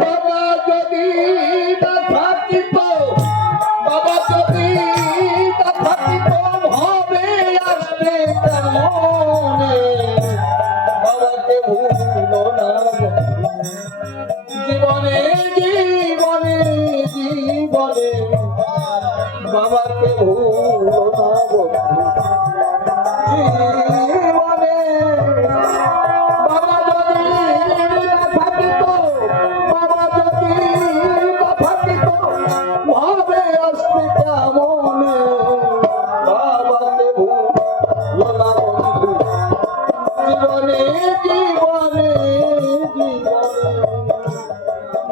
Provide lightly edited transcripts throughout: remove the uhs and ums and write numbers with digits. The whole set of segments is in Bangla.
বাবা যদি না থাকিত, বাবা যদি না থাকিত হবে আসবে কেমনে? বাবাকে ভুলো না জীবনে জীবনে জীবনে, বাবাকে ভুলো না জীবনে। বাবা যদি না থাকিত, বাবা যদি না থাকিত ভাবে আসবে কেমনে? বাবাকে ভুলো না বন্ধু জীবনে জীবনে জীবনে,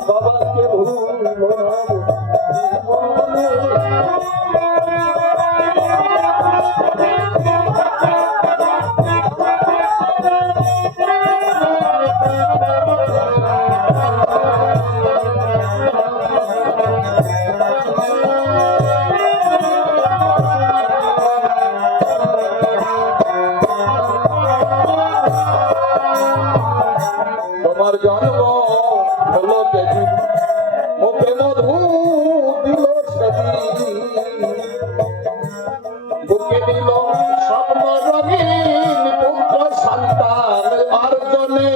বাবাকে ভুলো না জীবনে। তোমার জন্ম হলো যেদিন, মুখে মধু দিল সেদিন, বুকে দিল স্বপ্ন রঙিন পুত্র সন্তান অর্জনে।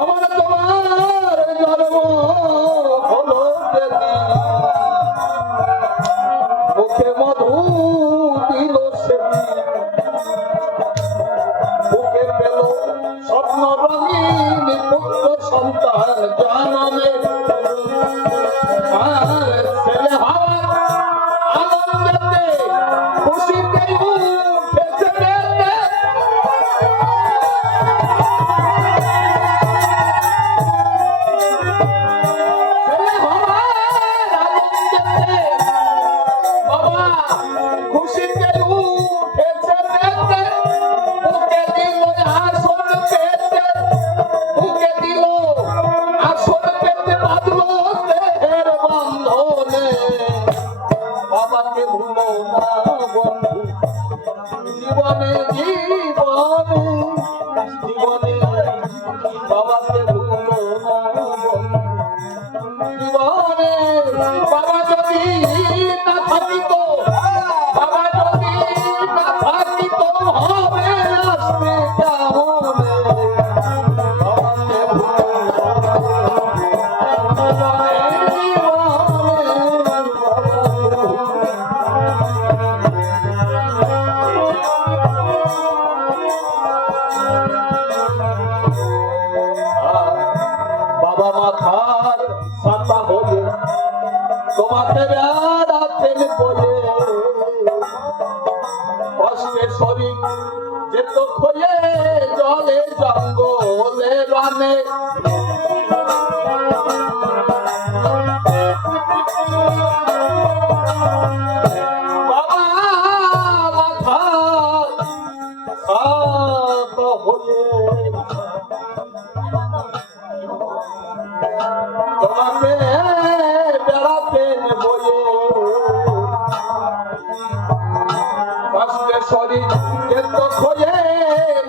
আমার তোমার জন্ম হলো যেদিন, মুখে মধু দিল সেদিন, বুকে পেল স্বপ্ন রঙিন পুত্র সন্তান জন্মে। ছেলে হওয়ার আনন্দেতে খুশিতে উঠেছে মেতে। ছেলে হওয়ার আনন্দেতে বাবা খুশিতে উঠেছে মেতে। বুকে দিল আসন পেতে, বুকে দিল আসন পেতে বাঁধলো দেহের বন্ধনে। বাবাকে ভুলো না বন্ধু জীবনে জীবনে জীবনে, বাবাকে ভুলো না বন্ধু জীবনে। বাবা যদি না থাকিত, বাবা যদি না থাকিত হবে আসবে কেমনে? বাবাকে ভুলো না জীবনে জীবনে, বাবাকে ভুলো না। বাবা মাথার ছাতা হয়ে তোমাকে বেড়াতেন বলে, কষ্টে শরীর যেত খয়ে জলে জঙ্গলে রানে। বাবা মাথার ছাতা হয়ে তোমাকে বেড়াতেন বয়ে, কষ্টে শরীর যেত খয়ে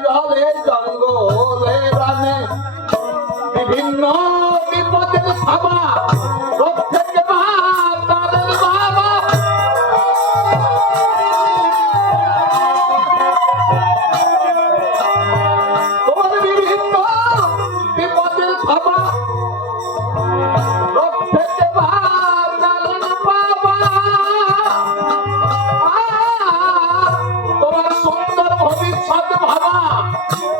জলে জঙ্গলে রানে। বিভিন্ন বিপদের থামা রোগ থেকে বাঁচালেন বাবা। তোমার বিভিন্ন বিপদের থামা রোগ থেকে বাঁচালেন বাবা। তোমার সুন্দর ভবিষ্যৎ ভাবা,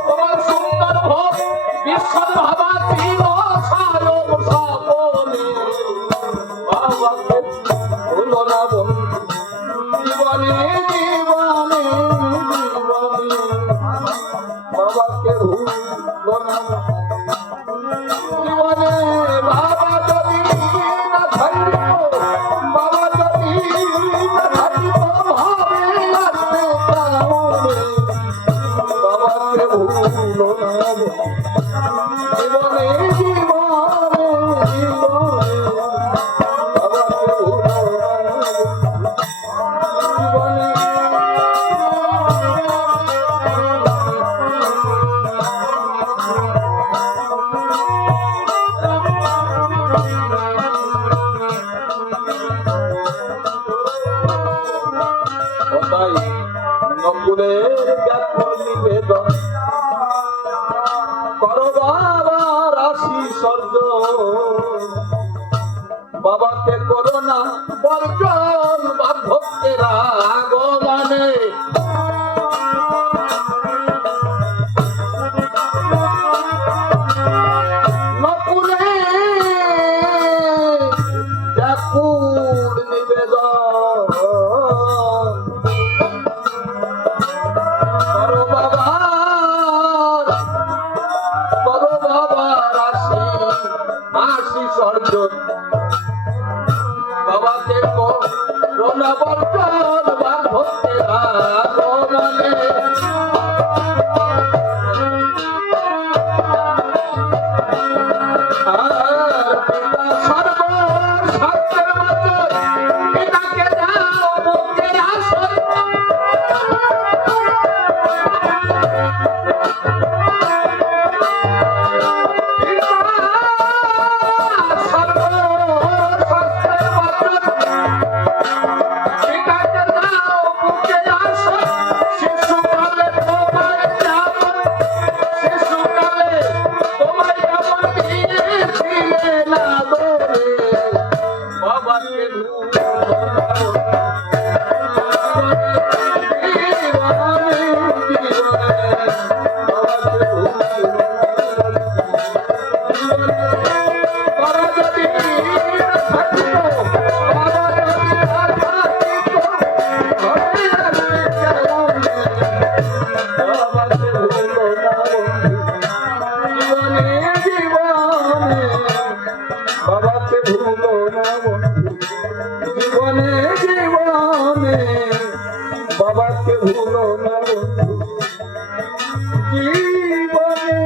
তোমার সুন্দর ভবিষ্যৎ ভাবা ছিল সায়ন সকলে। বাবাকে ভুলো না বন্ধু জীবনে জীবনে জীবনে, বাবাকে ভুলো না জীবনে। বাবা যদি না থাকিত, বাবা যদি না থাকিত হবে আসবে কেমনে? বাবাকে ভুলো না জীবনে জীবনে জীবনে, বাবাকে ভুলো না জীবনে। ও তাই নকুলের ব্যাকুল নিবেদন করো বাবা রাশি সর্জ বাবাকে করো না বর্জন বার্ধক্যের আগমনে নকুলে ব্যাকুল নিবেদন করো বাবা রাশি সর্জন বাবাকে করোনা বর্জন বার্ধক্যের আগমনে বাবাকে ভুলো না জীবনে জীবনে বাবাকে ভুলো না জীবনে